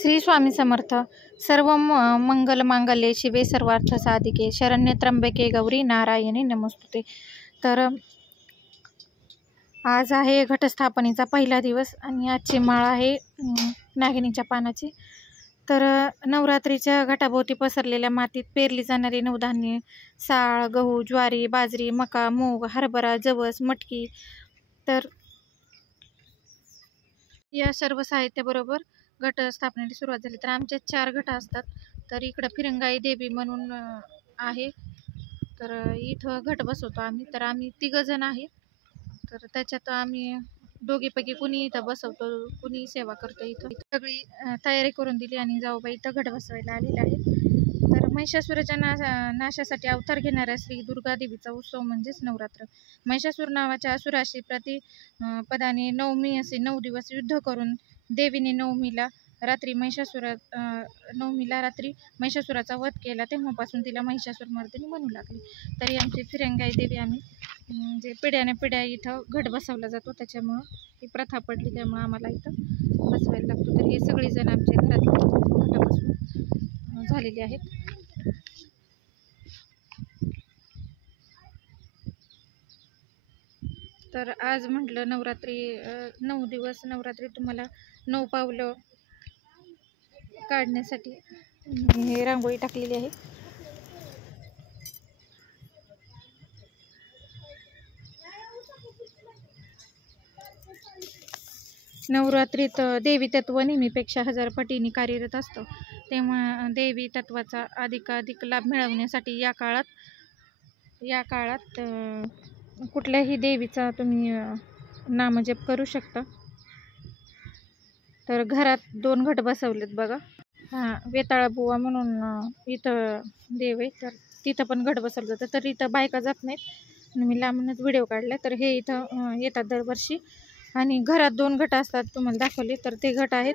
श्री स्वामी समर्थ. सर्व मंगल मांगल्ये शिवे सर्वार्थ साधिके शरण्य त्र्यंबके गौरी नारायणी नमोस्तुते. तर आज आहे घटस्थापनेचा पहिला दिवस आणि आजची माळ आहे नागिनीच्या पानाची. तर नवरात्रीच्या घटाभोवती पसरलेल्या मातीत पेरली जाणारी नवधान्ये, साळ, गहू, ज्वारी, बाजरी, मका, मूग, हरभरा, जवस, मटकी, तर या सर्व साहित्याबरोबर घटस्थापनेची सुरुवात झाली. तर आमच्या 4 घट असतात. तर इकडं फिरंगाई देवी म्हणून आहे, तर इथं घट बसवतो आम्ही. तर आम्ही 3 जण आहे. तर त्याच्यात आम्ही दोघीपैकी कुणी इथं बसवतो, कुणी सेवा करतो. इथं सगळी तयारी करून दिली आणि जाऊबाई इथं घट बसवायला आलेले आहेत. तर महिषासुराच्या नाशासाठी अवतार घेणाऱ्या श्री दुर्गा देवीचा उत्सव म्हणजेच नवरात्र. महिषासूर नावाच्या असुराशी पदाने नवमी असे 9 दिवस युद्ध करून देवीने नवमीला रात्री महिषासुराचा वध केला. तेव्हापासून तिला महिषासुरमर्दिनी म्हणू लागली. तरी आमची फिरंगाई देवी आम्ही म्हणजे पिढ्याने पिढ्या इथं घट बसवला जातो, त्याच्यामुळं ही प्रथा पडली, त्यामुळं आम्हाला इथं बसवायला लागतो. तर हे सगळीजण आमच्या घरातली घट बसवून झालेली आहेत. तर आज म्हटलं नवरात्री 9 दिवस नवरात्री तुम्हाला 9 पावलं काढण्यासाठी हे रांगोळी टाकलेली आहे. नवरात्रीत देवी तत्व नेहमीपेक्षा 1000 पटीने कार्यरत असतं. तेव्हा देवी तत्वाचा अधिकाधिक लाभ मिळवण्यासाठी या काळात कुठल्याही देवीचा तुम्ही नामजप करू शकता. तर घरात 2 घट बसवलेत बघा. वेताळा बुवा म्हणून इथं देव आहे, तर तिथं पण घट बसवलं जातं. तर इथं बायका जात नाहीत, मी लांबूनच व्हिडिओ काढला. तर हे इथं येतात दरवर्षी. आणि घरात 2 घट असतात, तुम्हाला दाखवले. तर ते घट आहेत.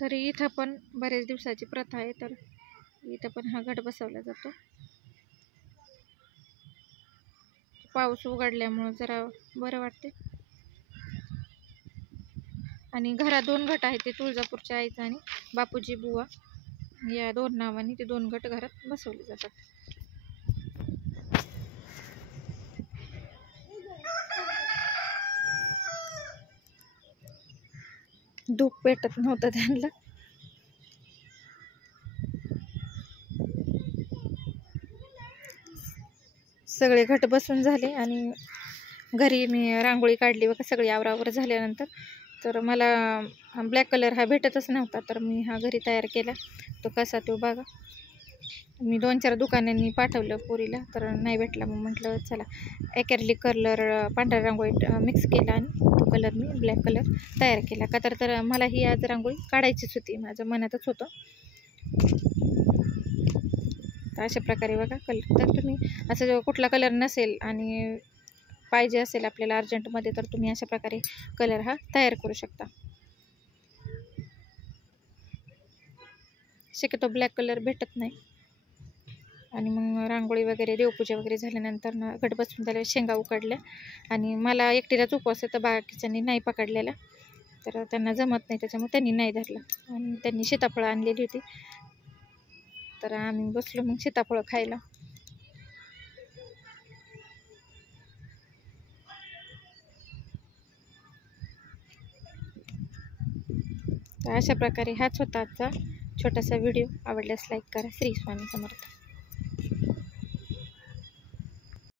तर इथं पण बऱ्याच दिवसाची प्रथा आहे. तर इथं पण हा घट बसवला जातो. पाऊस उघडल्यामुळं जरा बरं वाटते. आणि घरात 2 घट आहेत, ते तुळजापूरच्या आईचा आणि बापूजी बुवा या 2 नावाने ते 2 घट घरात बसवले जातात. धूप पेटत नव्हतं त्यांना. सगळे घट बसून झाले आणि घरी मी रांगोळी काढली बघा. सगळी आवरावर झाल्यानंतर तर मला ब्लॅक कलर हा भेटतच नव्हता, तर मी हा घरी तयार केला. तो कसा तो बघा. मी 2-4 दुकानांनी पाठवलं पोरीला, तर नाही भेटला. मग म्हटलं चला ॲक्रेलिक कलर पांढरा रांगोळी मिक्स केला आणि तो कलर मी ब्लॅक कलर तयार केला. का तर मला ही आज रांगोळी काढायचीच होती, माझं मनातच होतं. तर अशा प्रकारे बघा कलर. तर तुम्ही असं जेव्हा कुठला कलर नसेल आणि पाहिजे असेल आपल्याला अर्जंटमध्ये, तर तुम्ही अशा प्रकारे कलर हा तयार करू शकता. शक्यतो ब्लॅक कलर भेटत नाही. आणि मग रांगोळी वगैरे देवपूजा वगैरे झाल्यानंतर घट बसवून झाल्यावर शेंगा उकडल्या. आणि मला एकटीलाच उपवास आहे, तर बाकीच्यांनी नाही पकडलेला, तर त्यांना जमत नाही, त्याच्यामुळे त्यांनी नाही धरला. आणि त्यांनी सीताफळं आणलेली होती, तर आम्ही बसलो मग सीताफळं खायला. तर अशा प्रकारे हाच होता आजचा छोटासा व्हिडिओ. आवडल्यास लाईक करा. श्री स्वामी समर्थ.